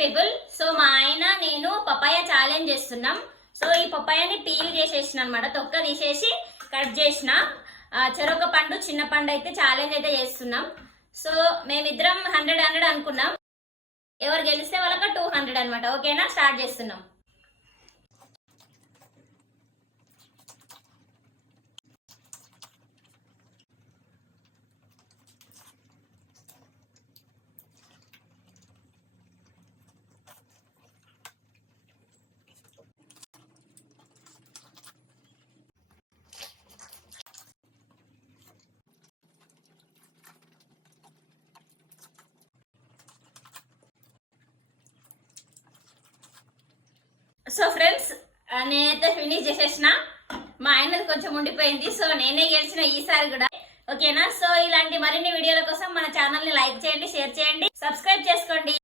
People. So మా ఆయన నేను పపాయ ఛాలెంజ్ చేస్తున్నాం. సో ఈ పపాయని పీల్ చేసేసిన అనమాట, తొక్క తీసేసి కట్ చేసిన. చెరొక పండు చిన్న పండు అయితే ఛాలెంజ్ అయితే చేస్తున్నాం. సో మేమిద్దరం 100 అనుకున్నాం. ఎవరు గెలిస్తే వాళ్ళకి 200 అనమాట. ఓకేనా, స్టార్ట్ చేస్తున్నాం. సో ఫ్రెండ్స్, నేనైతే ఫినిష్ చేసేసిన. మా ఆయనది కొంచెం ఉండిపోయింది. సో నేనే గెలిచిన ఈసారి కూడా. ఓకేనా, సో ఇలాంటి మరిన్ని వీడియోల కోసం మన ఛానల్ ని లైక్ చేయండి, షేర్ చేయండి, సబ్స్క్రైబ్ చేసుకోండి.